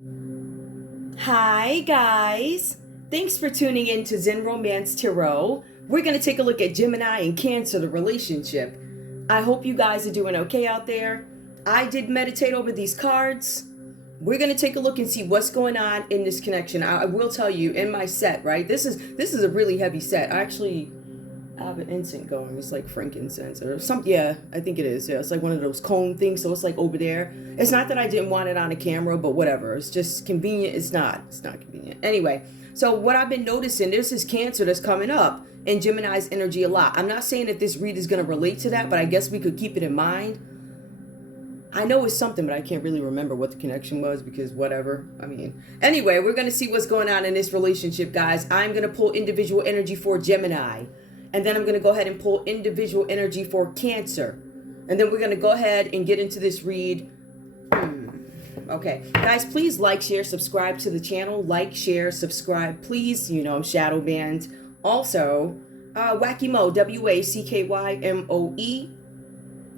Hi guys, thanks for tuning in to Zen Romance Tarot. We're going to take a look at Gemini and Cancer, the relationship. I hope you guys are doing okay out there. I did meditate over these cards. We're going to take a look and see what's going on in this connection. I will tell you in my set, right? This is a really heavy set. I actually have an incense going. It's like frankincense or something. Yeah, I think it is. Yeah, it's like one of those cone things. So it's like over there. It's not that I didn't want it on the camera, but whatever. It's just convenient. It's not convenient. Anyway, so what I've been noticing, there's this Cancer that's coming up in Gemini's energy a lot. I'm not saying that this read is going to relate to that, but I guess we could keep it in mind. I know it's something, but I can't really remember what the connection was because whatever. I mean, anyway, we're going to see what's going on in this relationship, guys. I'm going to pull individual energy for Gemini. And then I'm going to go ahead and pull individual energy for Cancer. And then we're going to go ahead and get into this read. Okay. Guys, please like, share, subscribe to the channel. Like, share, subscribe. Please, you know, I'm shadow banned. Also, wackymoe, wackymoe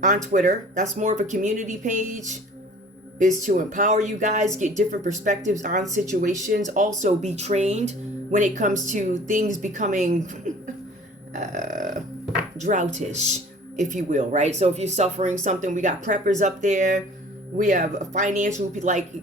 on Twitter. That's more of a community page. Is to empower you guys, get different perspectives on situations. Also be trained when it comes to things becoming... droughttish, if you will, right? So if you're suffering something, we got preppers up there. We have a financial, like,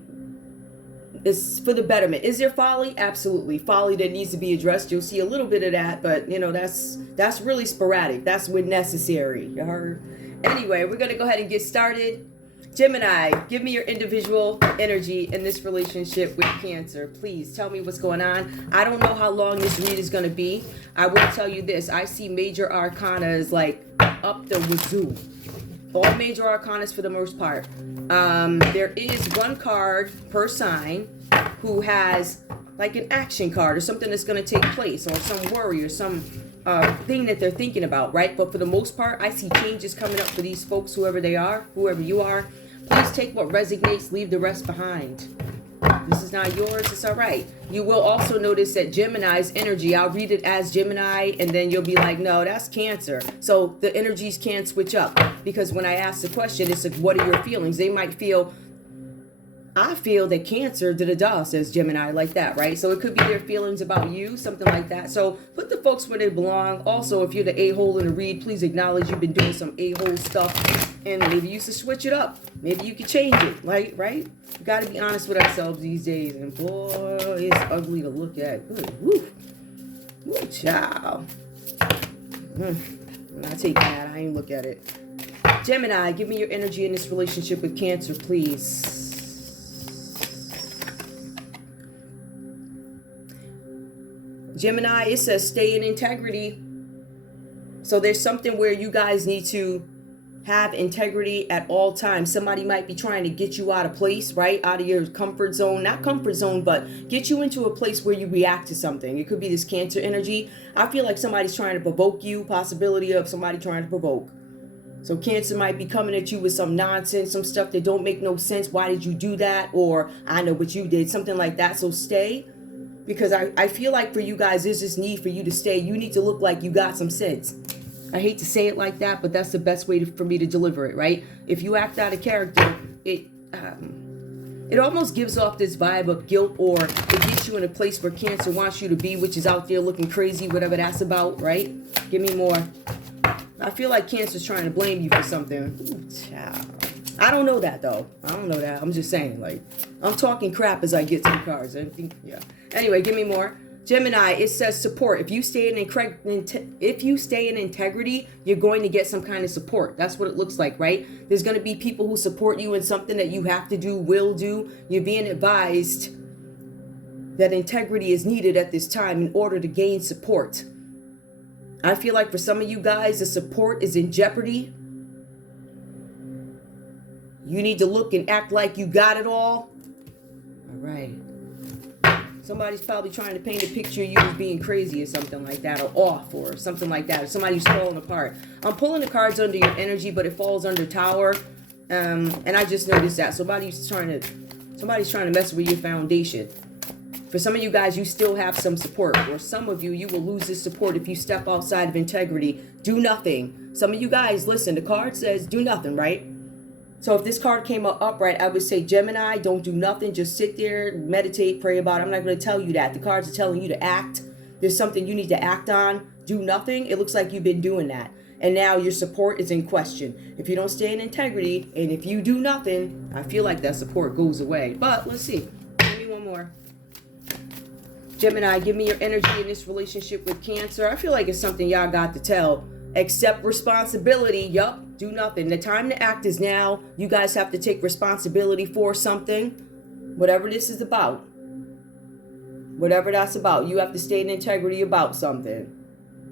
it's for the betterment. Is there folly? Absolutely. Folly that needs to be addressed. You'll see a little bit of that, but you know, that's really sporadic. That's when necessary. You heard? Anyway, we're going to go ahead and get started. Gemini, give me your individual energy in this relationship with Cancer. Please tell me what's going on. I don't know how long this read is going to be. I will tell you this. I see major arcana is like up the wazoo. All major arcanas for the most part. There is one card per sign who has like an action card or something that's going to take place, or some worry or some thing that they're thinking about, right? But for the most part, I see changes coming up for these folks, whoever they are, whoever you are. Please take what resonates, leave the rest behind. This is not yours, it's all right. You will also notice that Gemini's energy, I'll read it as Gemini, and then you'll be like, no, that's Cancer. So the energies can't switch up, because when I ask the question, it's like, what are your feelings? They might feel, I feel that Cancer da-da-da, says Gemini, like that, right? So it could be their feelings about you, something like that. So put the folks where they belong. Also, if you're the a-hole in the read, please acknowledge you've been doing some a-hole stuff, and maybe you should switch it up. Maybe you could change it, like, right? We got to be honest with ourselves these days, and boy, it's ugly to look at. Good. Woo. Woo, child. I'm not taking that. I ain't look at it. Gemini, give me your energy in this relationship with Cancer, please. Gemini, it says stay in integrity. So there's something where you guys need to have integrity at all times. Somebody might be trying to get you out of place, right? Out of your comfort zone. Not comfort zone, but get you into a place where you react to something. It could be this Cancer energy. I feel like somebody's trying to provoke you. Possibility of somebody trying to provoke. So Cancer might be coming at you with some nonsense, some stuff that don't make no sense. Why did you do that? Or I know what you did. Something like that. So stay. Because I feel like for you guys, there's this need for you to stay. You need to look like you got some sense. I hate to say it like that, but that's the best way for me to deliver it, right? If you act out of character, it almost gives off this vibe of guilt, or it gets you in a place where Cancer wants you to be, which is out there looking crazy, whatever that's about, right? Give me more. I feel like Cancer's trying to blame you for something. Ooh, child. I don't know that, though. I don't know that. I'm just saying, like, I'm talking crap as I get to the cards. I think, yeah. Anyway, give me more. Gemini, it says support. If you stay in integrity, you're going to get some kind of support. That's what it looks like, right? There's going to be people who support you in something that you have to do, will do. You're being advised that integrity is needed at this time in order to gain support. I feel like for some of you guys, the support is in jeopardy. You need to look and act like you got it all. All right. Somebody's probably trying to paint a picture of you as being crazy or something like that, or off or something like that, or somebody's falling apart. I'm pulling the cards under your energy, but it falls under Tower. And I just noticed that. Somebody's trying to mess with your foundation. For some of you guys, you still have some support. Or some of you, you will lose this support if you step outside of integrity. Do nothing. Some of you guys, listen, the card says do nothing, right? So if this card came up upright, I would say, Gemini, don't do nothing. Just sit there, meditate, pray about it. I'm not going to tell you that. The cards are telling you to act. There's something you need to act on. Do nothing. It looks like you've been doing that. And now your support is in question. If you don't stay in integrity, and if you do nothing, I feel like that support goes away. But let's see. Give me one more. Gemini, give me your energy in this relationship with Cancer. I feel like it's something y'all got to tell. Accept responsibility. Yup. Do nothing. The time to act is now. You guys have to take responsibility for something. Whatever this is about. Whatever that's about. You have to stay in integrity about something.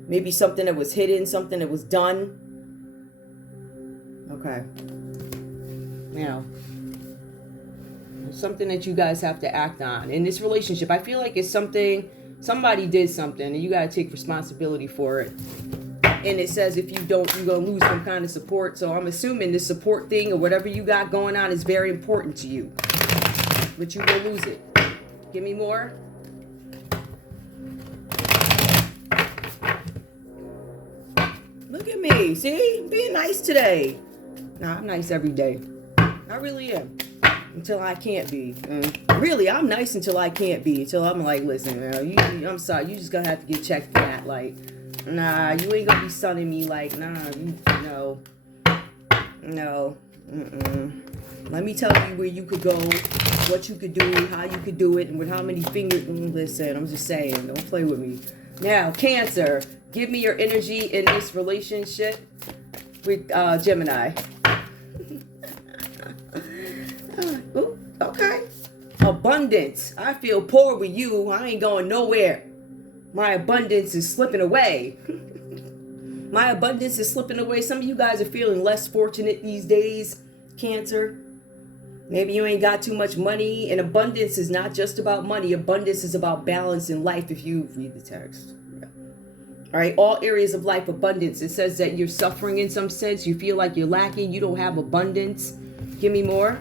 Maybe something that was hidden. Something that was done. Okay. Now. Something that you guys have to act on. In this relationship, I feel like it's something. Somebody did something. And you got to take responsibility for it. And it says if you don't, you're going to lose some kind of support. So I'm assuming this support thing or whatever you got going on is very important to you. But you will lose it. Give me more. Look at me. See? I'm being nice today. Nah, I'm nice every day. I really am. Until I can't be. Really, I'm nice until I can't be. Until I'm like, listen, I'm sorry. You just going to have to get checked for that. Like, nah, you ain't gonna be sunning me like, nah, no. Let me tell you where you could go, what you could do, how you could do it, and with how many fingers. Listen, I'm just saying, don't play with me. Now, Cancer, give me your energy in this relationship with Gemini. Ooh, okay. Abundance. I feel poor with you. I ain't going nowhere. My abundance is slipping away. My abundance is slipping away. Some of you guys are feeling less fortunate these days, Cancer. Maybe you ain't got too much money. And abundance is not just about money. Abundance is about balance in life if you read the text. Yeah. All right, all areas of life, abundance. It says that you're suffering in some sense. You feel like you're lacking. You don't have abundance. Give me more.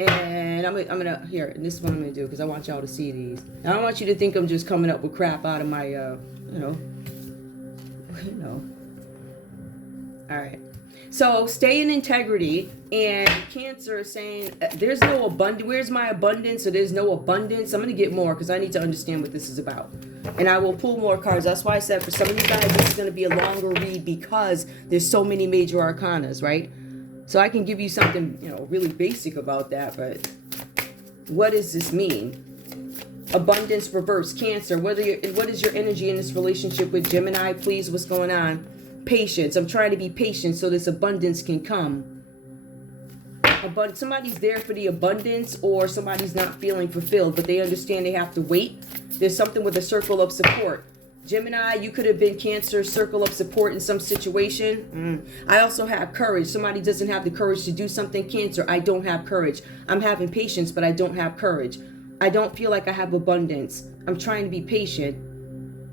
And I'm gonna here, and this is what I'm gonna do because I want y'all to see these. I don't want you to think I'm just coming up with crap out of my you know. All right. So stay in integrity, and Cancer is saying there's no abundance. Where's my abundance? So there's no abundance. I'm gonna get more because I need to understand what this is about, and I will pull more cards. That's why I said for some of you guys this is gonna be a longer read because there's so many major arcanas, right? So I can give you something, really basic about that, but what does this mean? Abundance reverse, Cancer. What is your energy in this relationship with Gemini? Please, what's going on? Patience. I'm trying to be patient so this abundance can come. Somebody's there for the abundance, or somebody's not feeling fulfilled, but they understand they have to wait. There's something with a circle of support. Gemini, you could have been Cancer's circle of support in some situation. I also have courage. Somebody doesn't have the courage to do something. Cancer, I don't have courage. I'm having patience, but I don't have courage. I don't feel like I have abundance. I'm trying to be patient,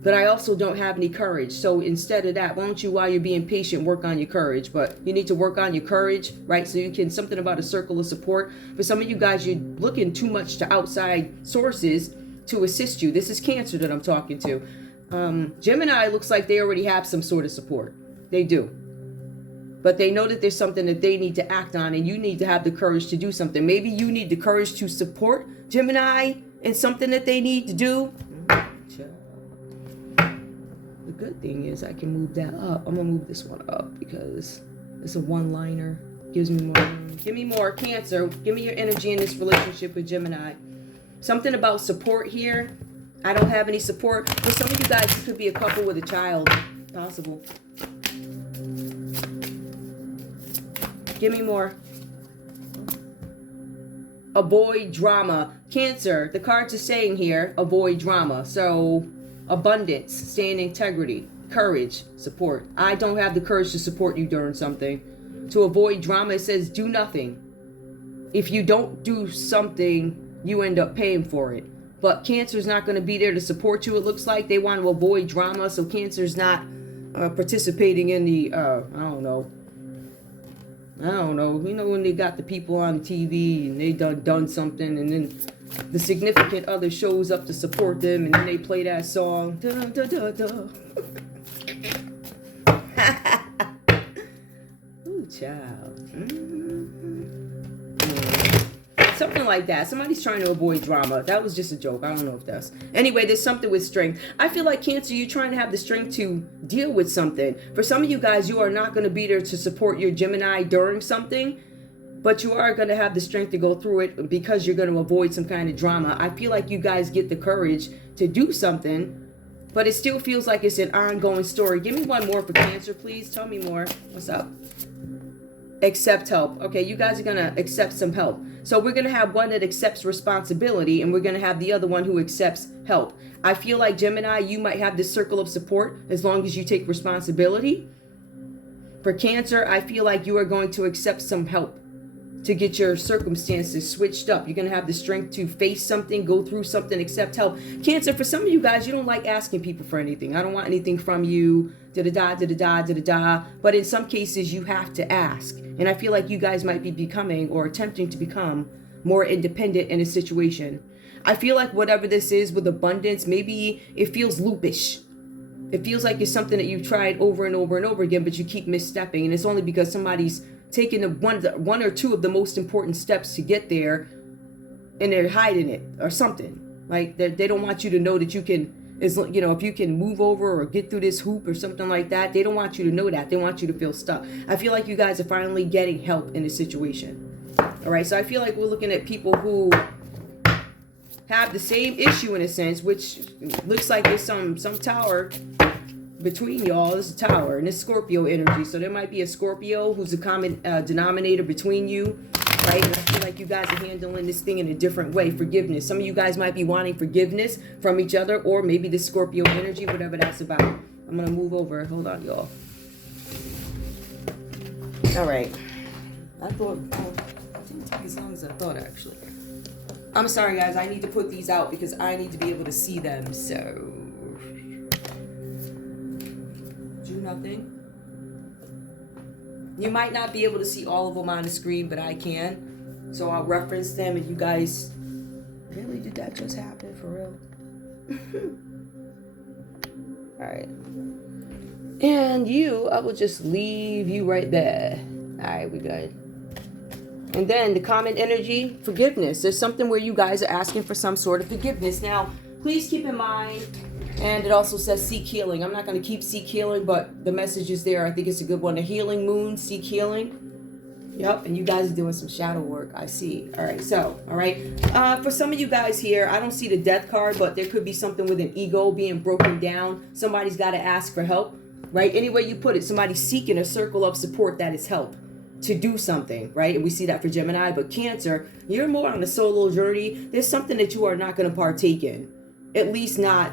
but I also don't have any courage. So instead of that, why don't you, while you're being patient, work on your courage? But you need to work on your courage, right? So you can, something about a circle of support. For some of you guys, you're looking too much to outside sources to assist you. This is Cancer that I'm talking to. Gemini looks like they already have some sort of support. They do. But they know that there's something that they need to act on, and you need to have the courage to do something. Maybe you need the courage to support Gemini in something that they need to do. The good thing is I can move that up. I'm going to move this one up because it's a one-liner. Gives me more. Give me more, Cancer. Give me your energy in this relationship with Gemini. Something about support here. I don't have any support. For some of you guys, it could be a couple with a child. Possible. Give me more. Avoid drama. Cancer, the cards are saying here, avoid drama. So, abundance, stay in integrity, courage, support. I don't have the courage to support you during something. To avoid drama, it says do nothing. If you don't do something, you end up paying for it. But Cancer's not going to be there to support you. It looks like they want to avoid drama. So Cancer's not participating in the, I don't know. You know when they got the people on TV and they done something, and then the significant other shows up to support them, and then they play that song. Da, da, da, da. Ooh, child. Mm-hmm. Something like that. Somebody's trying to avoid drama. That was just a joke. I don't know if that's... Anyway, there's something with strength. I feel like Cancer, you're trying to have the strength to deal with something. For some of you guys, you are not going to be there to support your Gemini during something, but you are going to have the strength to go through it because you're going to avoid some kind of drama. I feel like you guys get the courage to do something, but it still feels like it's an ongoing story. Give me one more for Cancer, please. Tell me more. What's up? Accept help. Okay, you guys are going to accept some help. So we're going to have one that accepts responsibility, and we're going to have the other one who accepts help. I feel like Gemini, you might have this circle of support as long as you take responsibility. For Cancer, I feel like you are going to accept some help to get your circumstances switched up. You're going to have the strength to face something, go through something, accept help. Cancer, for some of you guys, you don't like asking people for anything. I don't want anything from you, da-da-da, da-da-da, da-da-da. But in some cases, you have to ask. And I feel like you guys might be becoming or attempting to become more independent in a situation. I feel like whatever this is with abundance, maybe it feels loopish. It feels like it's something that you've tried over and over and over again, but you keep misstepping. And it's only because somebody's taking one or two of the most important steps to get there, and they're hiding it or something. Like they don't want you to know that you can, if you can move over or get through this hoop or something like that. They don't want you to know that. They want you to feel stuck. I feel like you guys are finally getting help in this situation. All right, so I feel like we're looking at people who have the same issue in a sense, which looks like there's some tower between y'all. There's a tower, and it's Scorpio energy. So there might be a Scorpio who's a common denominator between you, right? And I feel like you guys are handling this thing in a different way. Forgiveness. Some of you guys might be wanting forgiveness from each other, or maybe the Scorpio energy, whatever that's about. I'm going to move over. Hold on, y'all. All right. I thought, it didn't take as long as I thought, actually. I'm sorry, guys. I need to put these out because I need to be able to see them, so... Do nothing. You might not be able to see all of them on the screen, but I can. So I'll reference them, and you guys... Really? Did that just happen? For real? Alright. And you, I will just leave you right there. Alright, we good. And then the common energy, forgiveness. There's something where you guys are asking for some sort of forgiveness. Now, please keep in mind... And it also says seek healing. I'm not going to keep seek healing, but the message is there. I think it's a good one. A healing moon, seek healing. Yep, and you guys are doing some shadow work. I see. All right, so, all right. For some of you guys here, I don't see the death card, but there could be something with an ego being broken down. Somebody's got to ask for help, right? Any way you put it, somebody's seeking a circle of support that is help to do something, right? And we see that for Gemini, but Cancer, you're more on a solo journey. There's something that you are not going to partake in, at least not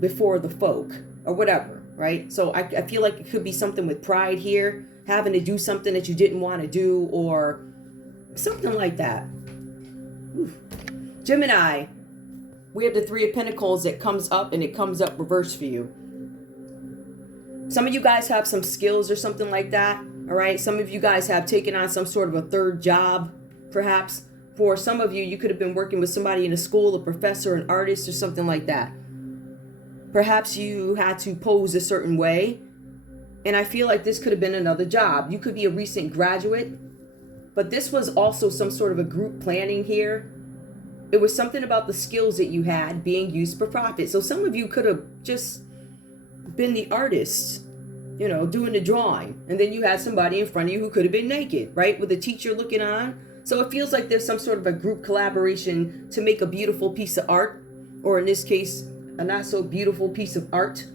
before the folk or whatever, right? So I feel like it could be something with pride here, having to do something that you didn't want to do or something like that. Oof. Gemini, we have the Three of Pentacles that comes up, and it comes up reverse for you. Some of you guys have some skills or something like that, all right? Some of you guys have taken on some sort of a third job, perhaps. For some of you, you could have been working with somebody in a school, a professor, an artist, or something like that. Perhaps you had to pose a certain way. And I feel like this could have been another job. You could be a recent graduate. But this was also some sort of a group planning here. It was something about the skills that you had being used for profit. So some of you could have just been the artist, doing the drawing. And then you had somebody in front of you who could have been naked, right? With a teacher looking on. So it feels like there's some sort of a group collaboration to make a beautiful piece of art. Or in this case, a not so beautiful piece of art.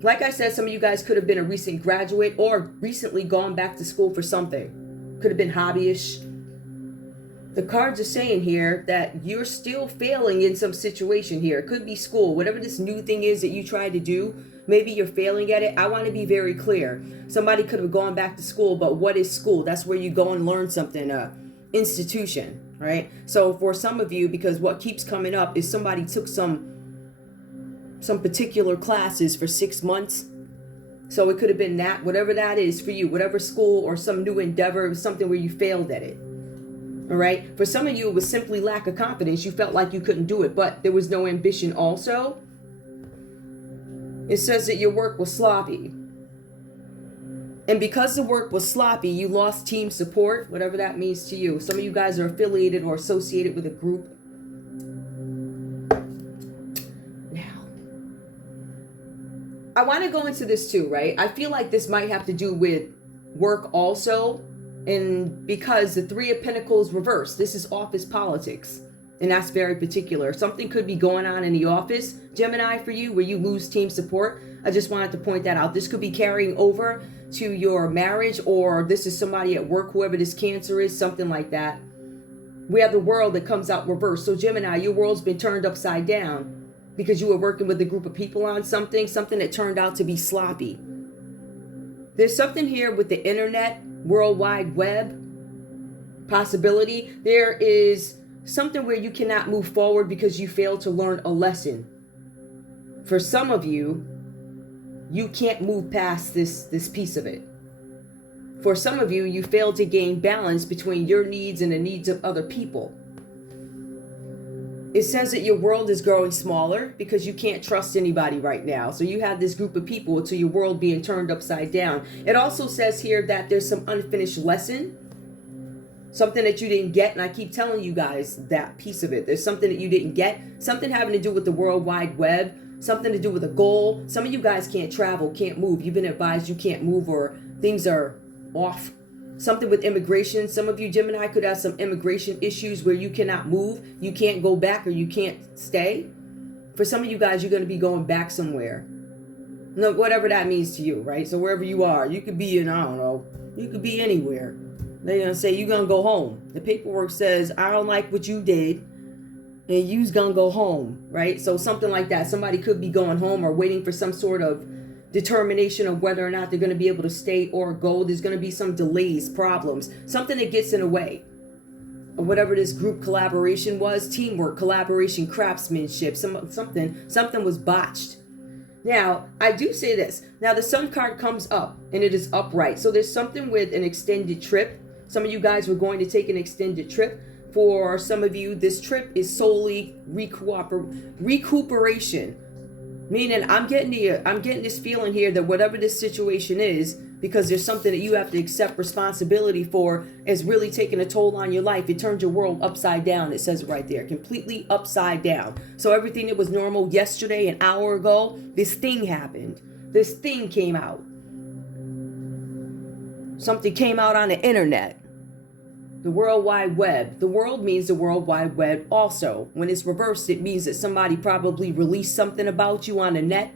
Like I said, some of you guys could have been a recent graduate or recently gone back to school for something. Could have been hobbyish. The cards are saying here that you're still failing in some situation here. It could be school, whatever this new thing is that you tried to do. Maybe you're failing at it. I want to be very clear. Somebody could have gone back to school, but what is school? That's where you go and learn something, institution, right? So for some of you, because what keeps coming up is somebody took some particular classes for 6 months. So it could have been that, whatever that is for you, whatever school or some new endeavor, something where you failed at it. All right. For some of you, it was simply lack of confidence. You felt like you couldn't do it, but there was no ambition also. It says that your work was sloppy. And because the work was sloppy, you lost team support, whatever that means to you. Some of you guys are affiliated or associated with a group. Now, I want to go into this too, right? I feel like this might have to do with work also. And because the Three of Pentacles reversed, this is office politics. And that's very particular. Something could be going on in the office, Gemini, for you, where you lose team support. I just wanted to point that out. This could be carrying over to your marriage, or this is somebody at work, whoever this Cancer is, something like that. We have the World that comes out reversed. So Gemini, your world's been turned upside down because you were working with a group of people on something that turned out to be sloppy. There's something here with the internet, World Wide Web possibility. There is something where you cannot move forward because you failed to learn a lesson. For some of you, you can't move past this piece of it. For some of you, you failed to gain balance between your needs and the needs of other people. It says that your world is growing smaller because you can't trust anybody right now. So you have this group of people to your world being turned upside down. It also says here that there's some unfinished lesson, something that you didn't get. And I keep telling you guys that piece of it. There's something that you didn't get, something having to do with the World Wide Web, something to do with a goal. Some of you guys can't travel, can't move. You've been advised you can't move, or things are off. Something with immigration. Some of you, Gemini, could have some immigration issues where you cannot move, you can't go back, or you can't stay. For some of you guys, you're going to be going back somewhere. No, whatever that means to you, right? So wherever you are, you could be in, I don't know, you could be anywhere. They're going to say, you're going to go home. The paperwork says, I don't like what you did, and you's going to go home, right? So something like that. Somebody could be going home or waiting for some sort of determination of whether or not they're going to be able to stay or go. There's going to be some delays, problems, something that gets in the way of whatever this group collaboration was, teamwork, collaboration, craftsmanship, something was botched. Now, I do say this. Now, the Sun card comes up and it is upright. So there's something with an extended trip. Some of you guys were going to take an extended trip. For some of you, this trip is solely recuperation. Meaning, I'm getting this feeling here that whatever this situation is, because there's something that you have to accept responsibility for, is really taking a toll on your life. It turned your world upside down. It says right there, completely upside down. So everything that was normal yesterday, an hour ago, this thing happened. This thing came out. Something came out on the internet. The World Wide Web. The world means the World Wide Web also. When it's reversed, it means that somebody probably released something about you on the net.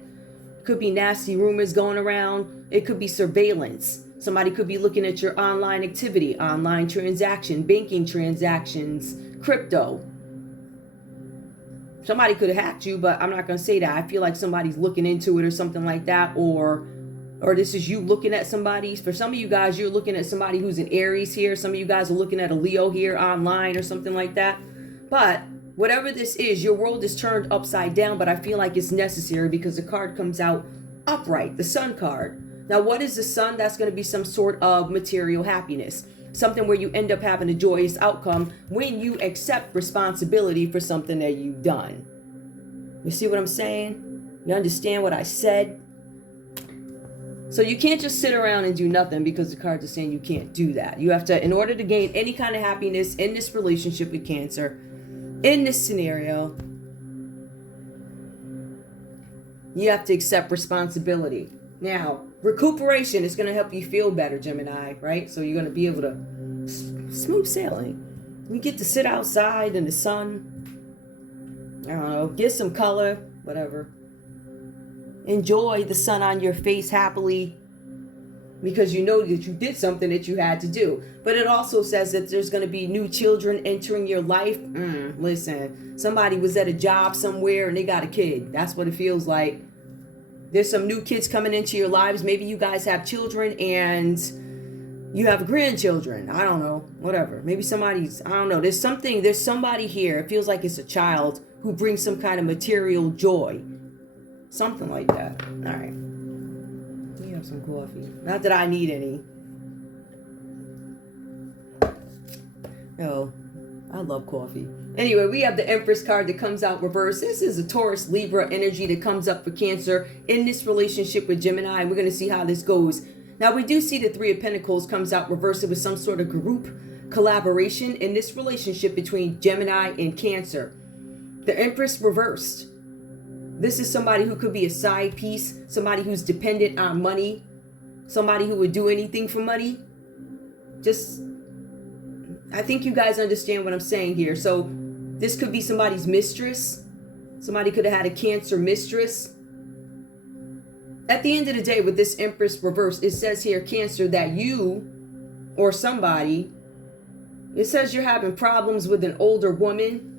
Could be nasty rumors going around. It could be surveillance. Somebody could be looking at your online activity, online transaction, banking transactions, crypto. Somebody could have hacked you, but I'm not going to say that. I feel like somebody's looking into it or something like that, or this is you looking at somebody. For some of you guys, you're looking at somebody who's an Aries here. Some of you guys are looking at a Leo here online or something like that. But whatever this is, your world is turned upside down, but I feel like it's necessary because the card comes out upright, the Sun card. Now, what is the Sun? That's going to be some sort of material happiness. Something where you end up having a joyous outcome when you accept responsibility for something that you've done. You see what I'm saying? You understand what I said? So you can't just sit around and do nothing because the cards are saying you can't do that. You have to, in order to gain any kind of happiness in this relationship with Cancer, in this scenario, you have to accept responsibility. Now, recuperation is going to help you feel better, Gemini, right? So you're going to be able to smooth sailing. You get to sit outside in the sun. I don't know, get some color, whatever. Enjoy the sun on your face happily because you know that you did something that you had to do. But it also says that there's going to be new children entering your life. Listen, somebody was at a job somewhere and they got a kid. That's what it feels like. There's some new kids coming into your lives. Maybe you guys have children and you have grandchildren. I don't know, whatever. Maybe somebody's, I don't know. There's somebody here. It feels like it's a child who brings some kind of material joy. Something like that. All right. Let me have some coffee. Not that I need any. Oh, I love coffee. Anyway, we have the Empress card that comes out reversed. This is a Taurus Libra energy that comes up for Cancer in this relationship with Gemini. We're going to see how this goes. Now, we do see the Three of Pentacles comes out reversed with some sort of group collaboration in this relationship between Gemini and Cancer. The Empress reversed. This is somebody who could be a side piece, somebody who's dependent on money, somebody who would do anything for money. I think you guys understand what I'm saying here. So this could be somebody's mistress. Somebody could have had a Cancer mistress. At the end of the day, with this Empress reverse, it says here, Cancer, that you or somebody, it says you're having problems with an older woman.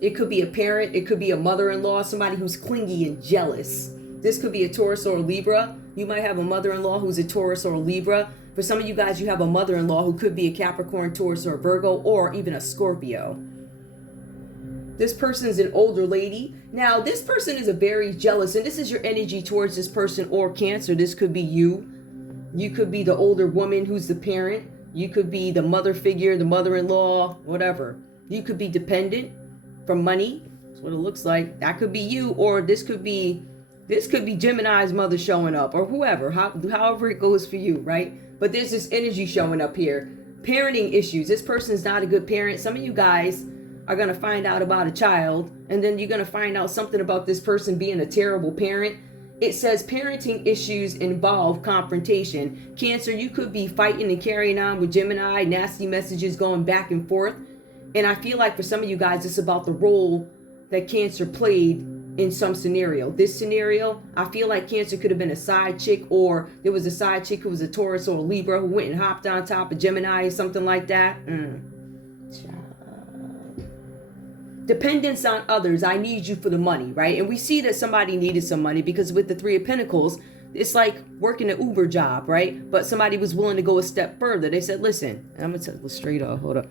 It could be a parent. It could be a mother-in-law, somebody who's clingy and jealous. This could be a Taurus or a Libra. You might have a mother-in-law who's a Taurus or a Libra. For some of you guys, you have a mother-in-law who could be a Capricorn, Taurus, or a Virgo, or even a Scorpio. This person's an older lady. Now, this person is a very jealous, and this is your energy towards this person or Cancer. This could be you. You could be the older woman who's the parent. You could be the mother figure, the mother-in-law, whatever. You could be dependent from money. That's what it looks like. That could be you, or this could be Gemini's mother showing up, or whoever, however it goes for you, right? But there's this energy showing up here. Parenting issues. This person's not a good parent. Some of you guys are going to find out about a child, and then you're going to find out something about this person being a terrible parent. It says parenting issues involve confrontation. Cancer, you could be fighting and carrying on with Gemini, nasty messages going back and forth. And I feel like for some of you guys, it's about the role that Cancer played in some scenario. This scenario, I feel like Cancer could have been a side chick, or there was a side chick who was a Taurus or a Libra who went and hopped on top of Gemini or something like that. Dependence on others. I need you for the money, right? And we see that somebody needed some money, because with the Three of Pentacles, it's like working an Uber job, right? But somebody was willing to go a step further. They said, listen, and I'm going to tell you straight up, hold up.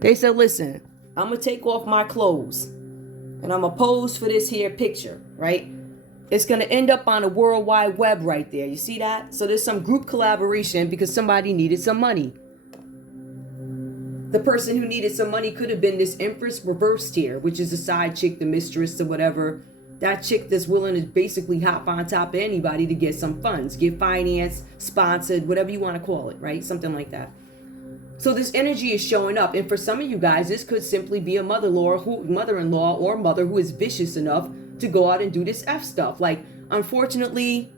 They said, listen, I'm going to take off my clothes and I'm going to pose for this here picture, right? It's going to end up on the World Wide Web right there. You see that? So there's some group collaboration because somebody needed some money. The person who needed some money could have been this Empress reversed here, which is a side chick, the mistress or whatever. That chick that's willing to basically hop on top of anybody to get some funds, get finance, sponsored, whatever you want to call it, right? Something like that. So this energy is showing up. And for some of you guys, this could simply be a mother-in-law or mother who is vicious enough to go out and do this F stuff. Like, unfortunately,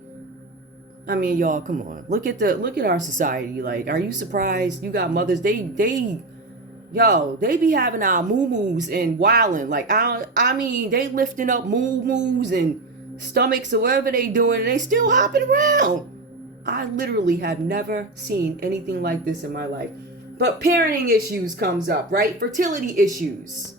I mean, y'all, come on. Look at our society. Like, are you surprised? You got mothers, they be having our moo-moos and wilding. Like, I mean, they lifting up moo-moos and stomachs or whatever they doing, and they still hopping around. I literally have never seen anything like this in my life. But parenting issues comes up, right? Fertility issues.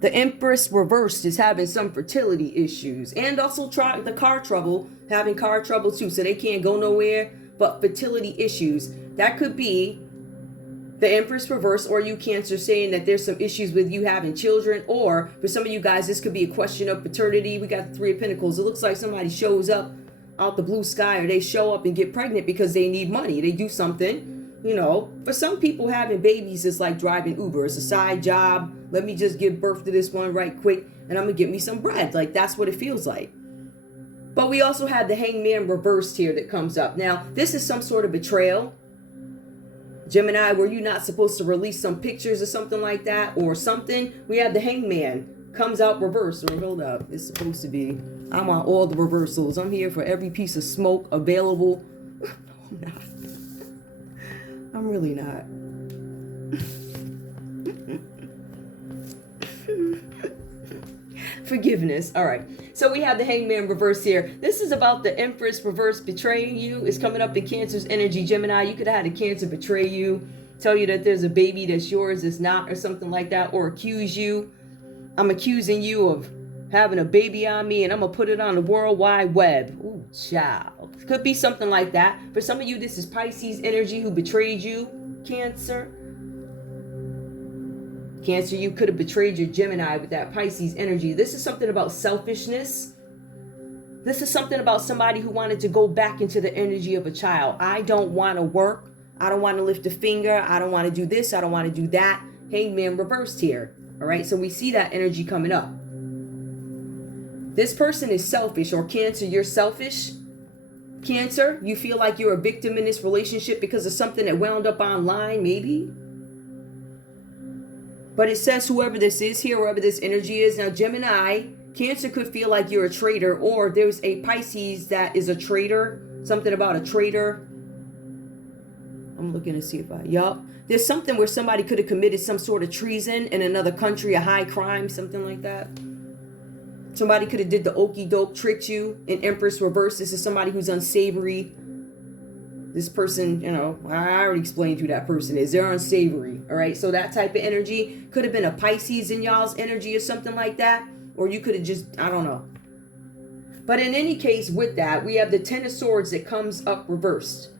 The Empress reversed is having some fertility issues, and also the car trouble, having car trouble too, so they can't go nowhere. But fertility issues, that could be the Empress reverse, or you Cancer saying that there's some issues with you having children, or for some of you guys, this could be a question of paternity. We got the Three of Pentacles. It looks like somebody shows up out the blue sky, or they show up and get pregnant because they need money. They do something, you know. For some people, having babies is like driving Uber. It's a side job. Let me just give birth to this one right quick, and I'm gonna get me some bread. Like, that's what it feels like. But we also have the Hangman reversed here that comes up. Now, this is some sort of betrayal. Gemini, were you not supposed to release some pictures or something like that, or something? We have the Hangman comes out reversed. Or hold up, it's supposed to be. I'm on all the reversals. I'm here for every piece of smoke available. No, I'm not. I'm really not. Forgiveness. All right. So we have the Hangman reverse here. This is about the Empress reverse betraying you. It's coming up in Cancer's energy. Gemini, you could have had a Cancer betray you, tell you that there's a baby that's yours, it's not, or something like that, or accuse you. I'm accusing you of having a baby on me, and I'm going to put it on the World Wide Web. Ooh, child. Could be something like that. For some of you, this is Pisces energy who betrayed you, Cancer. Cancer, you could have betrayed your Gemini with that Pisces energy. This is something about selfishness. This is something about somebody who wanted to go back into the energy of a child. I don't want to work. I don't want to lift a finger. I don't want to do this. I don't want to do that. Hangman reversed here. All right, so we see that energy coming up. This person is selfish, or Cancer, you're selfish. Cancer, you feel like you're a victim in this relationship because of something that wound up online, maybe. But it says whoever this is here, whoever this energy is. Now, Gemini, Cancer could feel like you're a traitor, or there's a Pisces that is a traitor. Something about a traitor. I'm looking to see if there's something where somebody could have committed some sort of treason in another country, a high crime, something like that. Somebody could have did the okie doke, tricked you. In Empress reverse, this is somebody who's unsavory. This person, I already explained who that person is. They're unsavory, all right? So that type of energy could have been a Pisces in y'all's energy or something like that. Or you could have just, I don't know. But in any case, with that, we have the Ten of Swords that comes up reversed.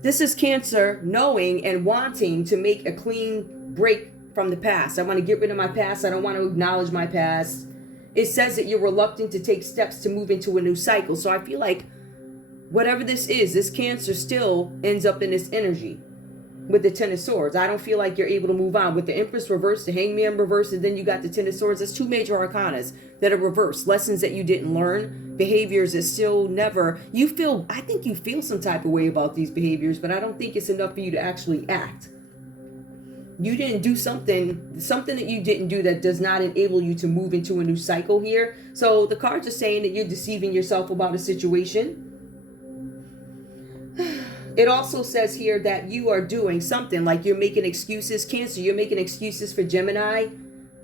This is Cancer knowing and wanting to make a clean break from the past. I want to get rid of my past. I don't want to acknowledge my past. It says that you're reluctant to take steps to move into a new cycle. So I feel like whatever this is, this Cancer still ends up in this energy with the Ten of Swords. I don't feel like you're able to move on. With the Empress reversed, the Hangman reversed, and then you got the Ten of Swords. That's two major arcanas that are reversed. Lessons that you didn't learn. Behaviors that still never... I think you feel some type of way about these behaviors, but I don't think it's enough for you to actually act. You didn't do something that you didn't do that does not enable you to move into a new cycle here. So the cards are saying that you're deceiving yourself about a situation. It also says here that you are doing something like you're making excuses. Cancer, you're making excuses for Gemini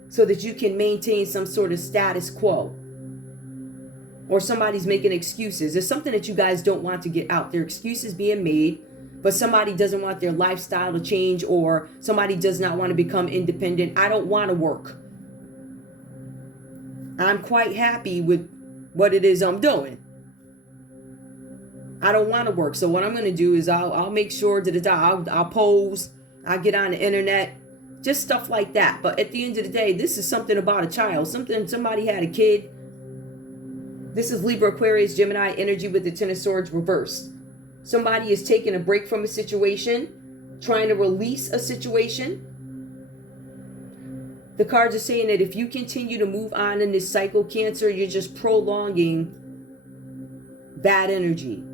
so that you can maintain some sort of status quo. Or somebody's making excuses. There's something that you guys don't want to get out. There are excuses being made, but somebody doesn't want their lifestyle to change, or somebody does not want to become independent. I don't want to work. I'm quite happy with what it is I'm doing. I don't want to work. So what I'm going to do is I'll make sure that I'll pose. I'll get on the internet. Just stuff like that. But at the end of the day, this is something about a child. Somebody had a kid. This is Libra, Aquarius, Gemini energy with the Ten of Swords reversed. Somebody is taking a break from a situation, trying to release a situation. The cards are saying that if you continue to move on in this cycle, Cancer, you're just prolonging bad energy.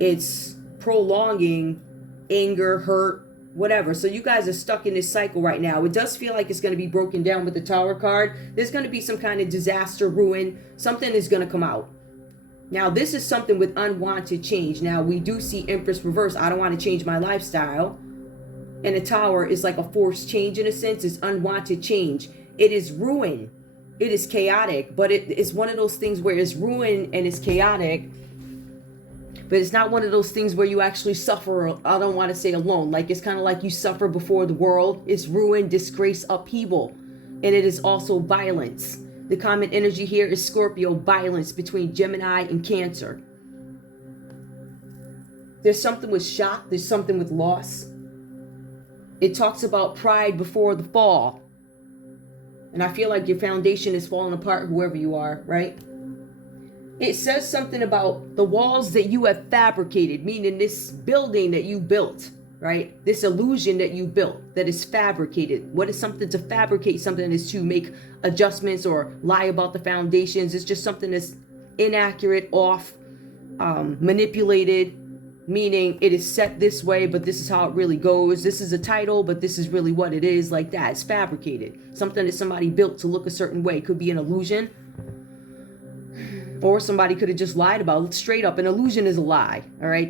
It's prolonging anger, hurt, whatever. So you guys are stuck in this cycle right now. It does feel like it's going to be broken down with the Tower card. There's going to be some kind of disaster, ruin. Something is going to come out. Now, this is something with unwanted change. Now, we do see Empress reverse. I don't want to change my lifestyle. And the Tower is like a forced change in a sense. It's unwanted change. It is ruin. It is chaotic. But it is one of those things where it's ruin and it's chaotic. But it's not one of those things where you actually suffer, I don't want to say alone. Like it's kind of like you suffer before the world. It's ruin, disgrace, upheaval. And it is also violence. The common energy here is Scorpio, violence between Gemini and Cancer. There's something with shock. There's something with loss. It talks about pride before the fall. And I feel like your foundation is falling apart, whoever you are, right? It says something about the walls that you have fabricated, meaning this building that you built, right? This illusion that you built that is fabricated. What is something to fabricate? Something is to make adjustments or lie about the foundations. It's just something that's inaccurate, off, manipulated, meaning it is set this way, but this is how it really goes. This is a title, but this is really what it is, like that. It's fabricated. Something that somebody built to look a certain way. It could be an illusion. Or somebody could have just lied about it. Straight up, an illusion is a lie. All right.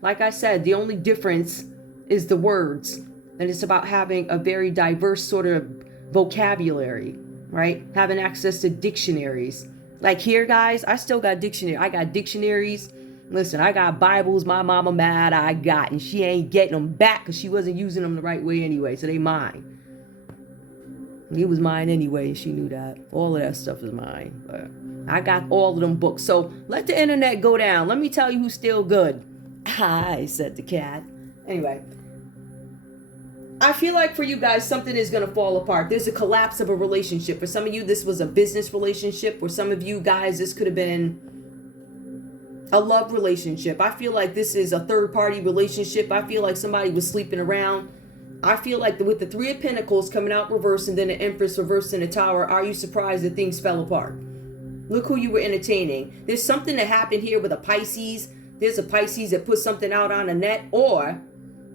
Like I said, the only difference is the words. And it's about having a very diverse sort of vocabulary, right? Having access to dictionaries. Like here, guys, I still got dictionary. I got dictionaries. Listen, I got Bibles my mama mad I got, and she ain't getting them back because she wasn't using them the right way anyway. So they mine. It was mine anyway, and she knew that. All of that stuff is mine. But I got all of them books. So let the internet go down. Let me tell you who's still good. Hi, said the cat. Anyway, I feel like for you guys, something is going to fall apart. There's a collapse of a relationship. For some of you, this was a business relationship. For some of you guys, this could have been a love relationship. I feel like this is a third-party relationship. I feel like somebody was sleeping around. I feel like with the Three of Pentacles coming out reverse and then the Empress reversed in the Tower, are you surprised that things fell apart? Look who you were entertaining. There's something that happened here with a Pisces. There's a Pisces that put something out on the net, or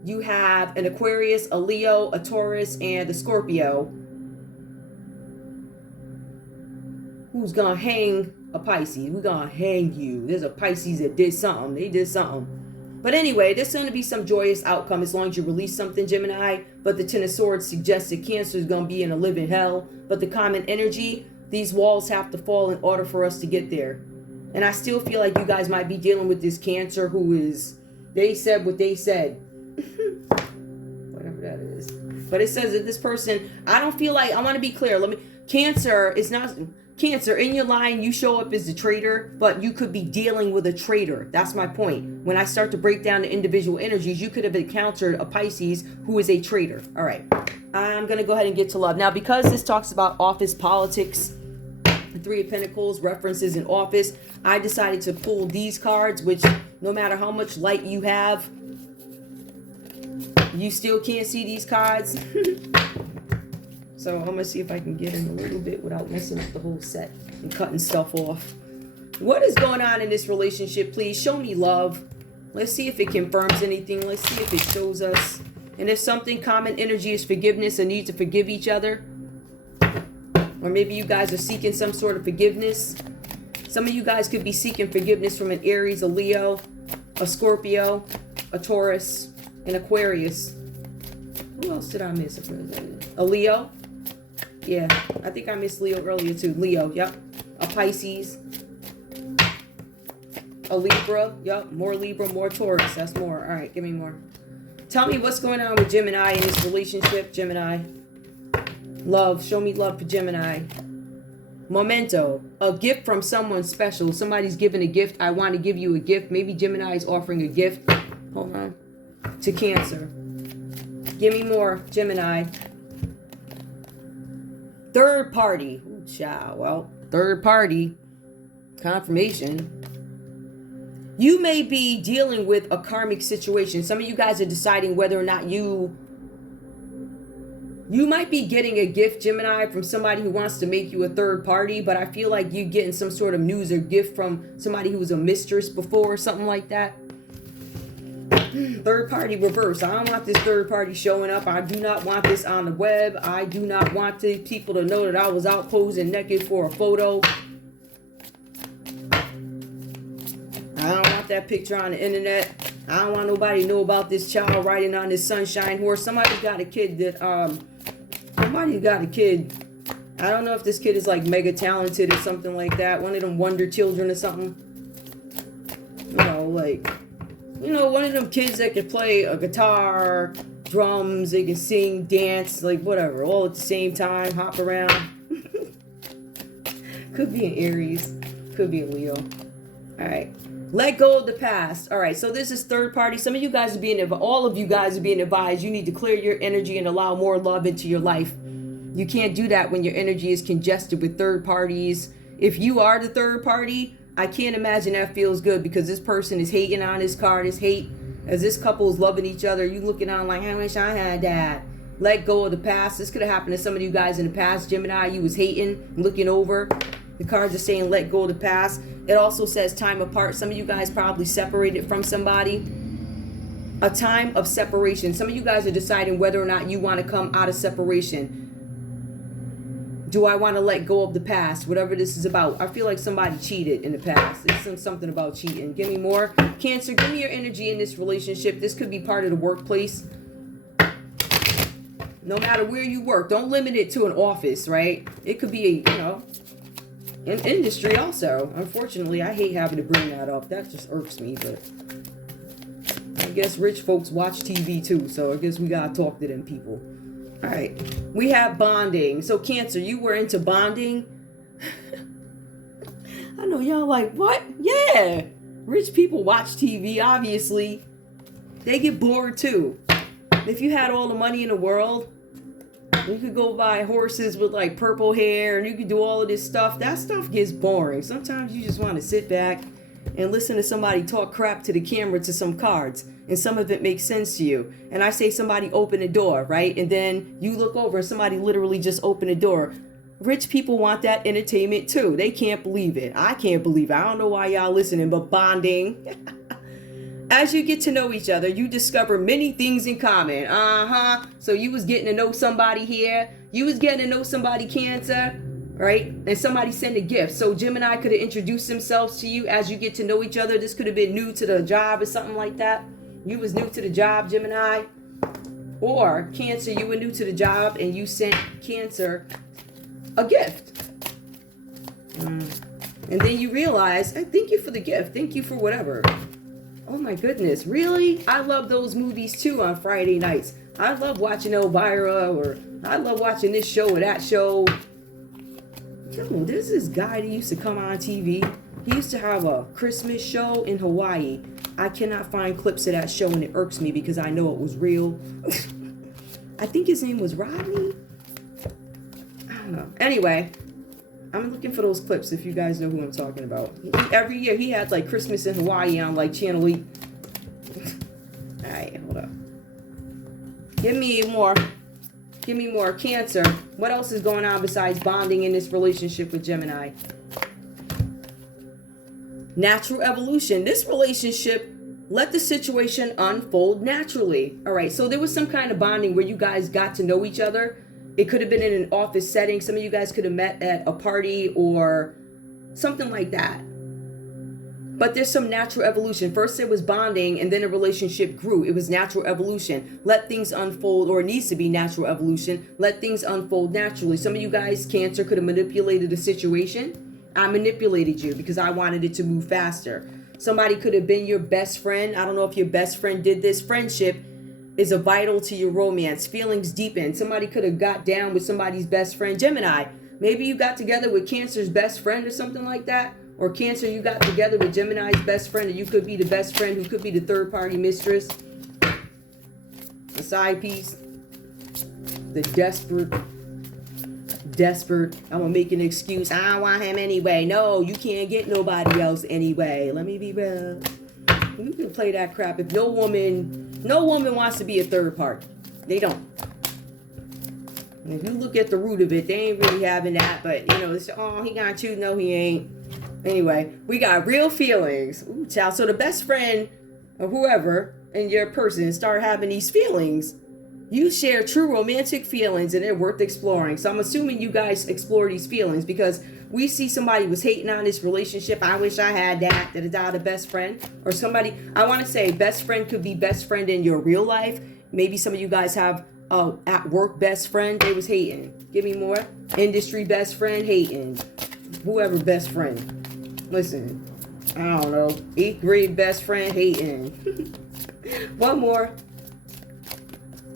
you have an Aquarius, a Leo, a Taurus, and a Scorpio who's gonna hang a Pisces. We're gonna hang you. There's a Pisces that did something. They did something. But anyway, there's going to be some joyous outcome as long as you release something, Gemini. But the Ten of Swords suggests that Cancer is going to be in a living hell. But the common energy, these walls have to fall in order for us to get there. And I still feel like you guys might be dealing with this Cancer who is, they said what they said. Whatever that is. But it says that this person, I don't feel like, I want to be clear. Cancer is not... Cancer, in your line, you show up as the traitor, but you could be dealing with a traitor. That's my point. When I start to break down the individual energies, you could have encountered a Pisces who is a traitor. All right. I'm going to go ahead and get to love. Now, because this talks about office politics, the Three of Pentacles, references in office, I decided to pull these cards, which no matter how much light you have, you still can't see these cards. So I'm going to see if I can get in a little bit without messing up the whole set and cutting stuff off. What is going on in this relationship? Please show me love. Let's see if it confirms anything. Let's see if it shows us. And if something, common energy is forgiveness, a need to forgive each other. Or maybe you guys are seeking some sort of forgiveness. Some of you guys could be seeking forgiveness from an Aries, a Leo, a Scorpio, a Taurus, an Aquarius. Who else did I miss? A Leo. Yeah, I think I missed Leo earlier too. Leo, yep. A Pisces. A Libra, yep. More Libra, more Taurus. That's more. All right, give me more. Tell me what's going on with Gemini in this relationship, Gemini. Love, show me love for Gemini. Memento, a gift from someone special. Somebody's giving a gift. I want to give you a gift. Maybe Gemini is offering a gift. Hold on. To Cancer. Give me more, Gemini. Third party. Ooh, child. Well, third party. Confirmation. You may be dealing with a karmic situation. Some of you guys are deciding whether or not you might be getting a gift, Gemini, from somebody who wants to make you a third party, but I feel like you're getting some sort of news or gift from somebody who was a mistress before or something like that. Third party reverse. I don't want this third party showing up. I do not want this on the web. I do not want people to know that I was out posing naked for a photo. I don't want that picture on the internet. I don't want nobody to know about this child riding on this sunshine horse. Somebody's got a kid that, somebody's got a kid. I don't know if this kid is like mega talented or something like that. One of them wonder children or something. You know, like, you know, one of them kids that can play a guitar, drums, they can sing, dance, like whatever, all at the same time, hop around. Could be an Aries, could be a Leo. All right. Let go of the past. All right, so this is third party. Some of you guys are being, all of you guys are being advised, you need to clear your energy and allow more love into your life. You can't do that when your energy is congested with third parties. If you are the third party, I can't imagine that feels good, because this person is hating on this card, is hate. As this couple is loving each other, you looking on like, I wish I had that. Let go of the past. This could have happened to some of you guys in the past, Gemini. You was hating, looking over. The cards are saying let go of the past. It also says time apart. Some of you guys probably separated from somebody. A time of separation. Some of you guys are deciding whether or not you want to come out of separation. Do I want to let go of the past? Whatever this is about. I feel like somebody cheated in the past. There's something about cheating. Give me more. Cancer, give me your energy in this relationship. This could be part of the workplace. No matter where you work. Don't limit it to an office, right? It could be, you know, an industry also. Unfortunately, I hate having to bring that up. That just irks me, but I guess rich folks watch TV too, so I guess we gotta talk to them people. All right, we have bonding. So Cancer, you were into bonding. I know y'all like, what? Yeah, rich people watch TV, obviously. They get bored too. If you had all the money in the world, you could go buy horses with like purple hair and you could do all of this stuff. That stuff gets boring. Sometimes you just want to sit back and listen to somebody talk crap to the camera to some cards. And some of it makes sense to you. And I say somebody open the door, right? And then you look over and somebody literally just opened the door. Rich people want that entertainment too. They can't believe it. I can't believe it. I don't know why y'all listening, but bonding. As you get to know each other, you discover many things in common. So you was getting to know somebody here. You was getting to know somebody Cancer, right? And somebody sent a gift. So Gemini could have introduced themselves to you as you get to know each other. This could have been new to the job or something like that. You was new to the job, Gemini. Or Cancer, you were new to the job and you sent Cancer a gift. And then you realize, hey, thank you for the gift. Thank you for whatever. Oh my goodness, really? I love those movies too on Friday nights. I love watching Elvira, or I love watching this show or that show. Yo, there's this guy that used to come on TV. He used to have a Christmas show in Hawaii. I cannot find clips of that show and it irks me because I know it was real. I think his name was Rodney. I don't know. Anyway, I'm looking for those clips if you guys know who I'm talking about. Every year he had like Christmas in Hawaii on like Channel 8. Alright, hold up. Give me more Cancer. What else is going on besides bonding in this relationship with Gemini? Natural evolution. This relationship, let the situation unfold naturally. Alright, so there was some kind of bonding where you guys got to know each other. It could have been in an office setting. Some of you guys could have met at a party or something like that. But there's some natural evolution. First it was bonding and then a relationship grew. It was natural evolution. Let things unfold, or it needs to be natural evolution. Let things unfold naturally. Some of you guys, Cancer, could have manipulated the situation. I manipulated you because I wanted it to move faster. Somebody could have been your best friend. I don't know if your best friend did this. Friendship is a vital to your romance. Feelings deepen. Somebody could have got down with somebody's best friend. Gemini, maybe you got together with Cancer's best friend or something like that. Or Cancer, you got together with Gemini's best friend, and you could be the best friend who could be the third party mistress. The side piece. The desperate. I'm gonna make an excuse. I don't want him anyway. No, you can't get nobody else anyway. Let me be real. You can play that crap if no woman wants to be a third party. They don't. And if you look at the root of it, they ain't really having that. But, you know, it's, oh, he got you. No, he ain't. Anyway, we got real feelings. Ooh, child. So the best friend or whoever in your person start having these feelings. You share true romantic feelings and they're worth exploring. So I'm assuming you guys explore these feelings because we see somebody was hating on this relationship. I wish I had that. The best friend. Or somebody, I want to say best friend could be best friend in your real life. Maybe some of you guys have at work best friend. They was hating. Give me more. Industry best friend hating. Whoever best friend. Listen, I don't know. 8th grade best friend hating. One more.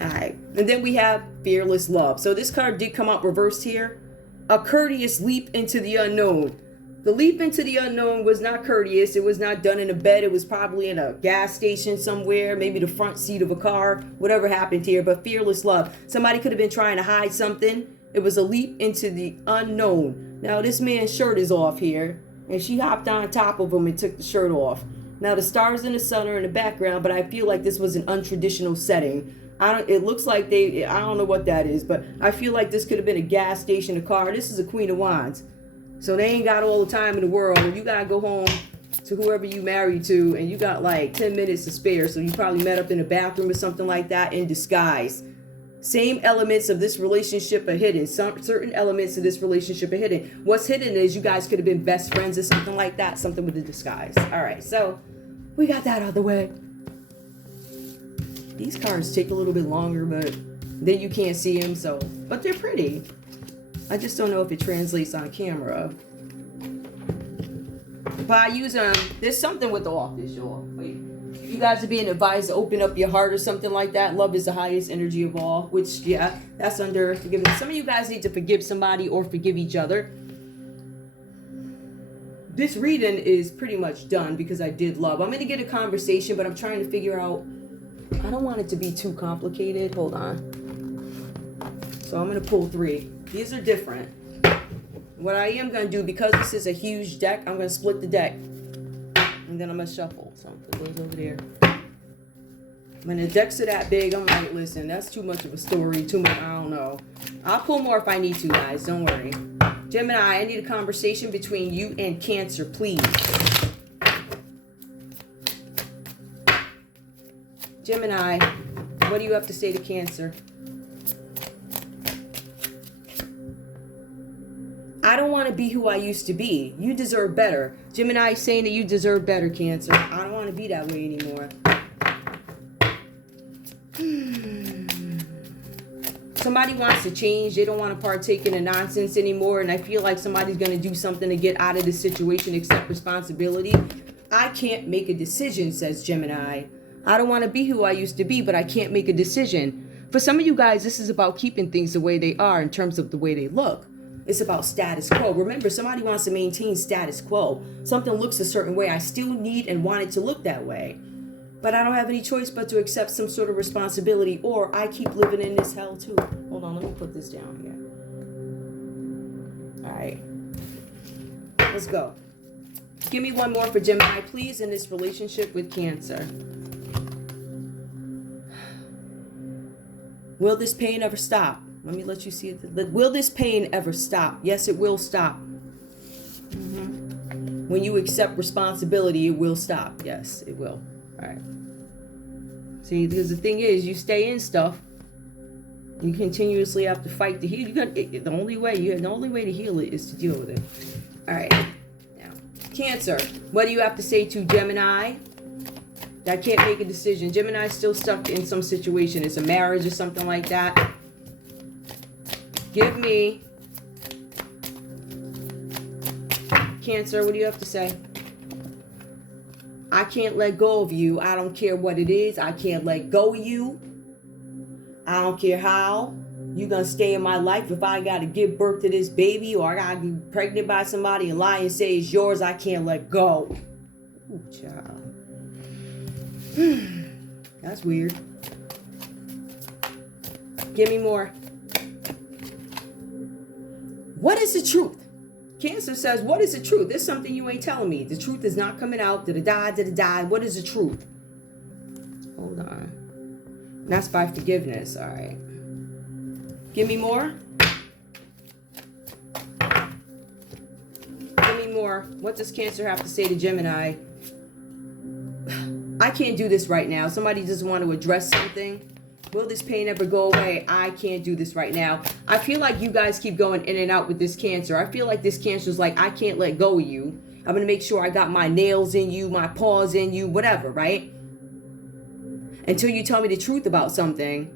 Alright. And then we have fearless love. So this card did come out reversed here. A courteous leap into the unknown. The leap into the unknown was not courteous. It was not done in a bed. It was probably in a gas station somewhere. Maybe the front seat of a car. Whatever happened here. But fearless love. Somebody could have been trying to hide something. It was a leap into the unknown. Now this man's shirt is off here. And she hopped on top of him and took the shirt off. Now the stars and the sun are in the background. But I feel like this was an untraditional setting. It looks like I don't know what that is, but I feel like this could have been a gas station, a car. This is a Queen of Wands. So they ain't got all the time in the world. And you got to go home to whoever you married to, and you got like 10 minutes to spare. So you probably met up in a bathroom or something like that in disguise. Same elements of this relationship are hidden. Certain elements of this relationship are hidden. What's hidden is you guys could have been best friends or something like that. Something with a disguise. All right, so we got that out of the way. These cards take a little bit longer, but then you can't see them, so. But they're pretty. I just don't know if it translates on camera. But I use them. There's something with the office, y'all. Wait. If you guys are being advised to open up your heart or something like that, love is the highest energy of all. Which, yeah, that's under forgiveness. Some of you guys need to forgive somebody or forgive each other. This reading is pretty much done because I did love. I'm going to get a conversation, but I'm trying to figure out. I don't want it to be too complicated. Hold on. So I'm going to pull 3. These are different. What I am going to do, because this is a huge deck, I'm going to split the deck. And then I'm going to shuffle. So it goes over there. When the decks are that big, I'm like, listen, that's too much of a story. Too much, I don't know. I'll pull more if I need to, guys. Don't worry. Gemini, I need a conversation between you and Cancer, please. Gemini, what do you have to say to Cancer? I don't want to be who I used to be. You deserve better. Gemini is saying that you deserve better, Cancer. I don't want to be that way anymore. Somebody wants to change. They don't want to partake in the nonsense anymore. And I feel like somebody's going to do something to get out of this situation, accept responsibility. I can't make a decision, says Gemini. I don't want to be who I used to be, but I can't make a decision. For some of you guys, this is about keeping things the way they are in terms of the way they look. It's about status quo. Remember, somebody wants to maintain status quo. Something looks a certain way. I still need and want it to look that way. But I don't have any choice but to accept some sort of responsibility, or I keep living in this hell too. Hold on, let me put this down here. All right. Let's go. Give me one more for Gemini, please, in this relationship with Cancer. Will this pain ever stop? Let me let you see it. Will this pain ever stop? Yes, it will stop. When you accept responsibility, it will stop. Yes, it will. All right. See, because the thing is, you stay in stuff. You continuously have to fight to heal. The only way to heal it is to deal with it. All right. Now, Cancer, what do you have to say to Gemini? That can't make a decision. Gemini's still stuck in some situation. It's a marriage or something like that. Give me. Cancer, what do you have to say? I can't let go of you. I don't care what it is. I can't let go of you. I don't care how. You're going to stay in my life. If I got to give birth to this baby, or I got to be pregnant by somebody and lie and say it's yours, I can't let go. Ooh, child. That's weird. Give me more. What is the truth? Cancer says, what is the truth? There's something you ain't telling me. The truth is not coming out. Da-da-da. What is the truth? Hold on. That's by forgiveness. All right. Give me more. Give me more. What does Cancer have to say to Gemini? I can't do this right now. Somebody doesn't want to address something. Will this pain ever go away? I can't do this right now. I feel like you guys keep going in and out with this Cancer. I feel like this Cancer's like, I can't let go of you. I'm going to make sure I got my nails in you, my paws in you, whatever, right? Until you tell me the truth about something.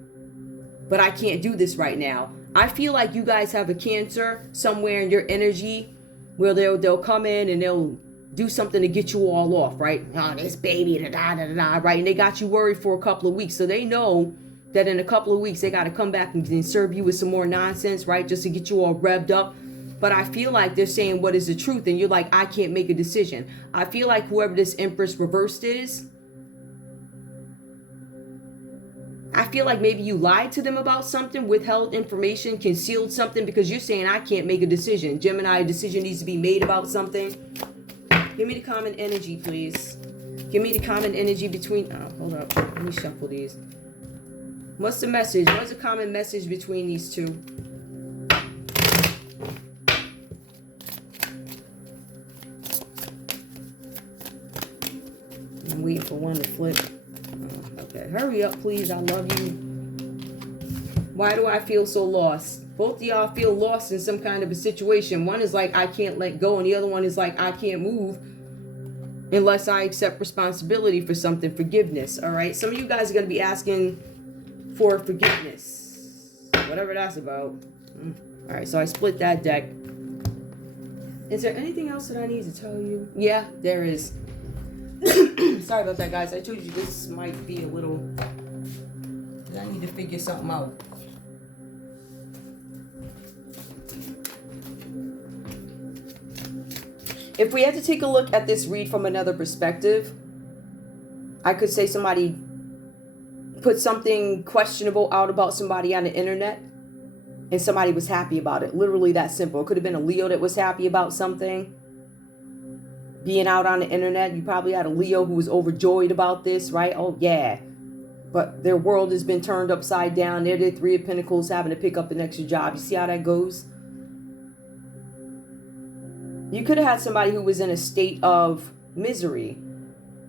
But I can't do this right now. I feel like you guys have a Cancer somewhere in your energy where they'll come in and they'll do something to get you all off, right? Oh, this baby, da-da-da-da, right? And they got you worried for a couple of weeks. So they know that in a couple of weeks, they got to come back and serve you with some more nonsense, right? Just to get you all revved up. But I feel like they're saying, what is the truth? And you're like, I can't make a decision. I feel like whoever this Empress reversed is, I feel like maybe you lied to them about something, withheld information, concealed something, because you're saying, I can't make a decision. Gemini, a decision needs to be made about something. Give me the common energy, please. Give me the common energy between... Oh, hold up. Let me shuffle these. What's the message? What's the common message between these two? I'm waiting for one to flip. Oh, okay. Hurry up, please. I love you. Why do I feel so lost? Both of y'all feel lost in some kind of a situation. One is like, I can't let go. And the other one is like, I can't move unless I accept responsibility for something. Forgiveness. All right. Some of you guys are going to be asking for forgiveness. Whatever that's about. All right. So I split that deck. Is there anything else that I need to tell you? Yeah, there is. Sorry about that, guys. I told you this might be a little... I need to figure something out. If we had to take a look at this read from another perspective, I could say somebody put something questionable out about somebody on the internet and somebody was happy about it. Literally that simple. It could have been a Leo that was happy about something. Being out on the internet, you probably had a Leo who was overjoyed about this, right? Oh, yeah. But their world has been turned upside down. They're the Three of Pentacles, having to pick up an extra job. You see how that goes? You could have had somebody who was in a state of misery,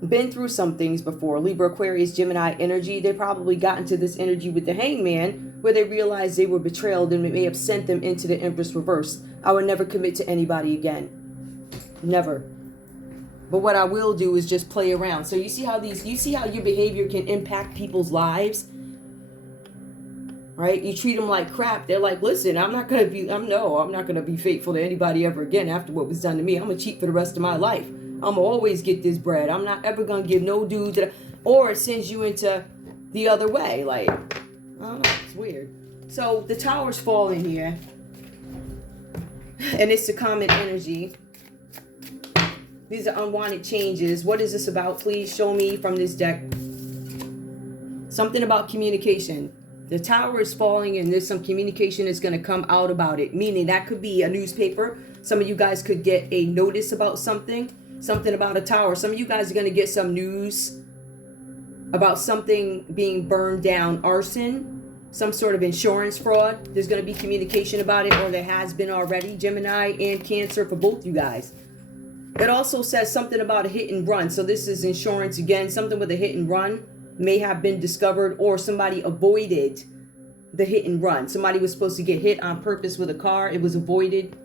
been through some things before. Libra, Aquarius, Gemini energy. They probably got into this energy with the Hangman, where they realized they were betrayed and it may have sent them into the Empress reverse. I would never commit to anybody again. Never. But what I will do is just play around. So you see how your behavior can impact people's lives? Right? You treat them like crap. They're like, listen, I'm not going to be faithful to anybody ever again after what was done to me. I'm going to cheat for the rest of my life. I'm going to always get this bread. I'm not ever going to give no dude or it sends you into the other way. Like, I don't know. It's weird. So the Tower's falling here. And it's the common energy. These are unwanted changes. What is this about? Please show me from this deck. Something about communication. The Tower is falling and there's some communication that's going to come out about it. Meaning that could be a newspaper. Some of you guys could get a notice about something. Something about a tower. Some of you guys are going to get some news about something being burned down. Arson. Some sort of insurance fraud. There's going to be communication about it, or there has been already. Gemini and Cancer for both you guys. It also says something about a hit and run. So this is insurance again. Something with a hit and run may have been discovered, or somebody avoided the hit and run. Somebody was supposed to get hit on purpose with a car. It was avoided,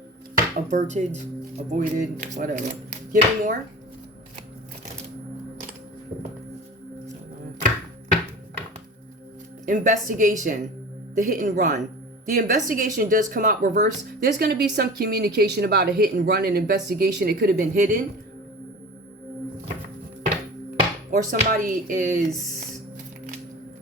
averted, avoided, whatever. Give me more. Investigation. The hit and run. The investigation does come out reverse. There's going to be some communication about a hit and run and investigation. It could have been hidden. Or somebody is,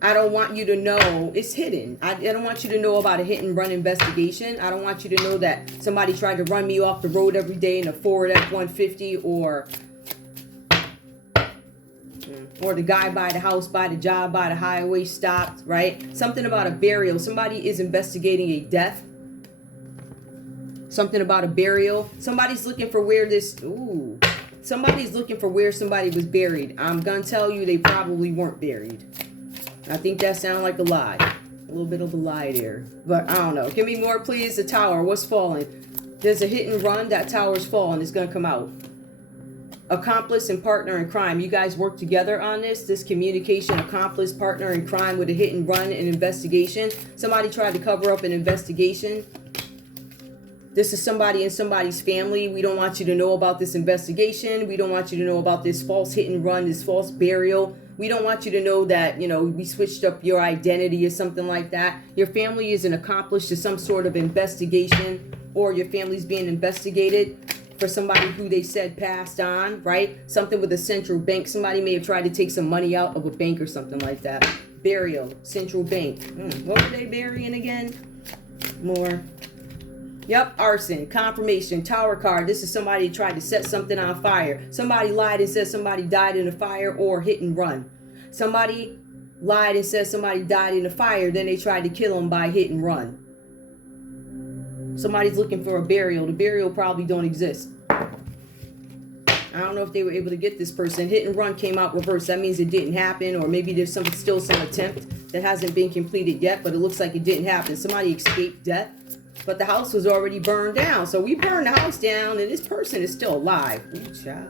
I don't want you to know, it's hidden. I don't want you to know about a hit and run investigation. I don't want you to know that somebody tried to run me off the road every day in a Ford F-150, or the guy by the house, by the job, by the highway stopped, right? Something about a burial. Somebody is investigating a death. Something about a burial. Somebody's looking for where this, somebody's looking for where somebody was buried. I'm going to tell you they probably weren't buried. I think that sounds like a lie. A little bit of a lie there. But I don't know. Give me more, please. The Tower. What's falling? There's a hit and run. That tower's falling. It's going to come out. Accomplice and partner in crime. You guys work together on this. This communication, accomplice, partner in crime with a hit and run and investigation. Somebody tried to cover up an investigation. This is somebody in somebody's family. We don't want you to know about this investigation. We don't want you to know about this false hit and run, this false burial. We don't want you to know that, we switched up your identity or something like that. Your family is an accomplice to some sort of investigation, or your family's being investigated for somebody who they said passed on, right? Something with a central bank. Somebody may have tried to take some money out of a bank or something like that. Burial, central bank. What were they burying again? More. Yep, arson, confirmation, Tower card. This is somebody who tried to set something on fire. Somebody lied and said somebody died in a fire, or hit and run. Somebody lied and said somebody died in a fire, then they tried to kill them by hit and run. Somebody's looking for a burial. The burial probably don't exist. I don't know if they were able to get this person. Hit and run came out reverse. That means it didn't happen, or maybe there's still some attempt that hasn't been completed yet, but it looks like it didn't happen. Somebody escaped death, but the house was already burned down. So we burned the house down, and this person is still alive. Ooh, child.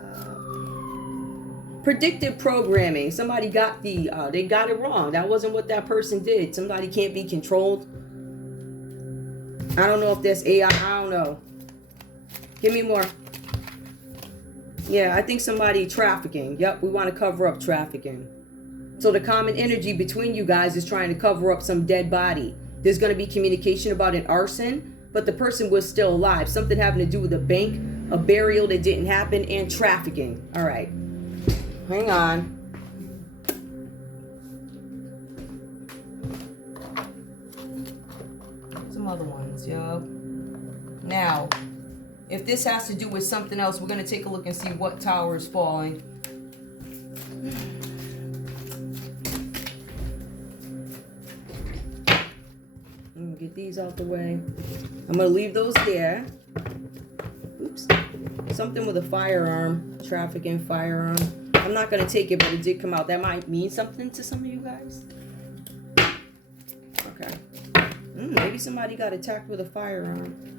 Predictive programming. Somebody got they got it wrong. That wasn't what that person did. Somebody can't be controlled. I don't know if that's AI. I don't know. Give me more. Yeah, I think somebody trafficking. Yep, we want to cover up trafficking. So the common energy between you guys is trying to cover up some dead body. There's going to be communication about an arson, but the person was still alive. Something having to do with a bank, a burial that didn't happen, and trafficking. All right. Hang on. Other ones, yo. Now, if this has to do with something else, we're going to take a look and see what tower is falling. Let me get these out the way. I'm going to leave those there. Oops. Something with a firearm. Trafficking firearm. I'm not going to take it, but it did come out. That might mean something to some of you guys. Okay. Maybe somebody got attacked with a firearm.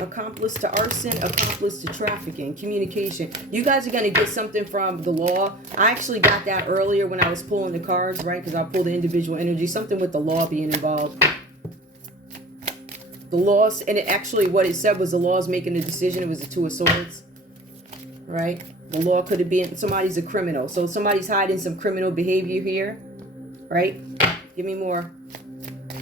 Accomplice to arson, accomplice to trafficking, communication. You guys are going to get something from the law. I actually got that earlier when I was pulling the cards, right? Because I pulled the individual energy. Something with the law being involved. The laws, and it actually what it said was the law's making a decision. It was the Two of Swords, right? The law could have been somebody's a criminal. So somebody's hiding some criminal behavior here, right? Give me more.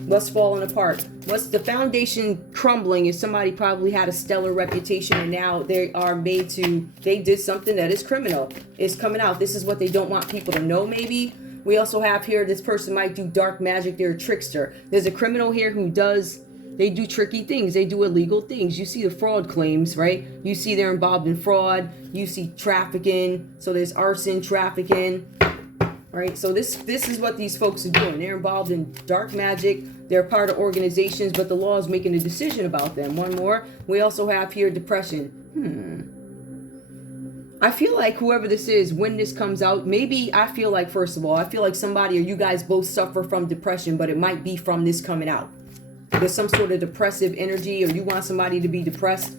What's falling apart? What's the foundation crumbling? Is somebody probably had a stellar reputation and now they are made to, they did something that is criminal. It's coming out. This is what they don't want people to know, maybe. We also have here, this person might do dark magic. They're a trickster. There's a criminal here who does, they do tricky things. They do illegal things. You see the fraud claims, right? You see they're involved in fraud. You see trafficking. So there's arson, trafficking, right? So this is what these folks are doing. They're involved in dark magic. They're part of organizations, but the law is making a decision about them. One more. We also have here depression. I feel like whoever this is, when this comes out, maybe I feel like, first of all, I feel like somebody or you guys both suffer from depression, but it might be from this coming out. There's some sort of depressive energy, or you want somebody to be depressed.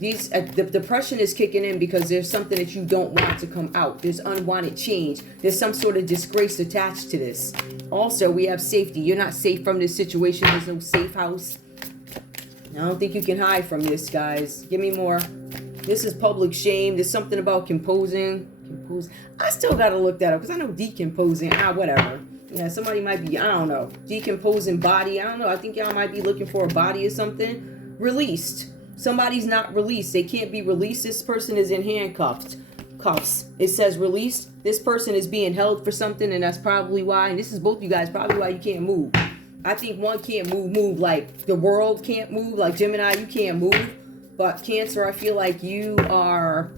The depression is kicking in because there's something that you don't want to come out. There's unwanted change. There's some sort of disgrace attached to this. Also, we have safety. You're not safe from this situation. There's no safe house. I don't think you can hide from this, guys. Give me more. This is public shame. There's something about composing. I still got to look that up because I know decomposing. Whatever. Yeah, somebody might be, I don't know, decomposing body. I don't know. I think y'all might be looking for a body or something. Released. Somebody's not released. They can't be released. This person is in handcuffs. It says released. This person is being held for something, and that's probably why. And this is both you guys, probably why you can't move. I think one can't move like the world can't move. Like Gemini, you can't move. But Cancer, I feel like you are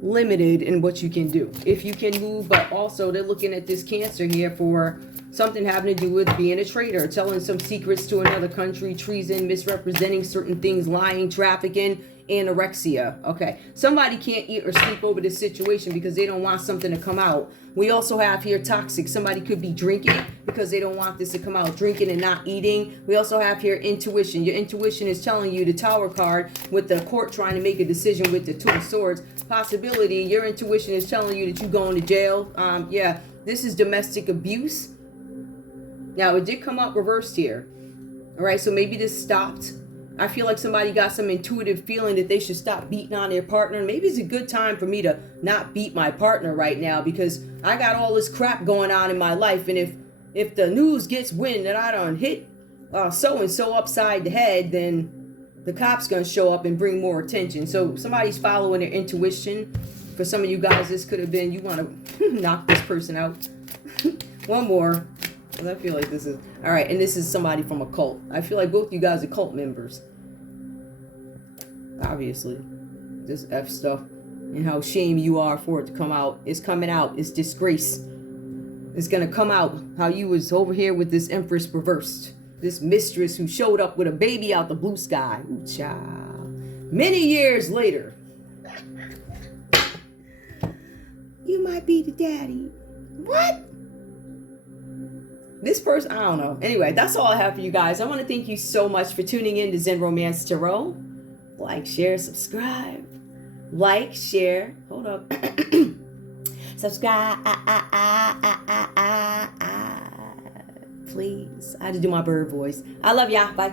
limited in what you can do. If you can move, but also they're looking at this Cancer here for something having to do with being a traitor, telling some secrets to another country, treason, misrepresenting certain things, lying, trafficking, anorexia. Okay, somebody can't eat or sleep over this situation because they don't want something to come out. We also have here toxic. Somebody could be drinking because they don't want this to come out, drinking and not eating. We also have here intuition. Your intuition is telling you, the Tower card with the court trying to make a decision with the Two of Swords. Possibility, your intuition is telling you that you're going to jail. Yeah, this is domestic abuse. Now, it did come up reversed here. All right, so maybe this stopped. I feel like somebody got some intuitive feeling that they should stop beating on their partner. Maybe it's a good time for me to not beat my partner right now because I got all this crap going on in my life. And if the news gets wind that I done hit so-and-so upside the head, then the cops going to show up and bring more attention. So somebody's following their intuition. For some of you guys, this could have been you want to knock this person out. One more. I feel like this is all right, and this is somebody from a cult. I feel like both you guys are cult members. Obviously, this F stuff and how shame you are for it to come out. It's coming out. It's disgrace. It's gonna come out how you was over here with this Empress reversed, this mistress who showed up with a baby out the blue sky. Ooh, child. Many years later, you might be the daddy. What? This person, I don't know. Anyway, that's all I have for you guys. I want to thank you so much for tuning in to Zen Romance Tarot. Like, share, subscribe. Like, share. Hold up. Subscribe. Please. I had to do my bird voice. I love y'all. Bye.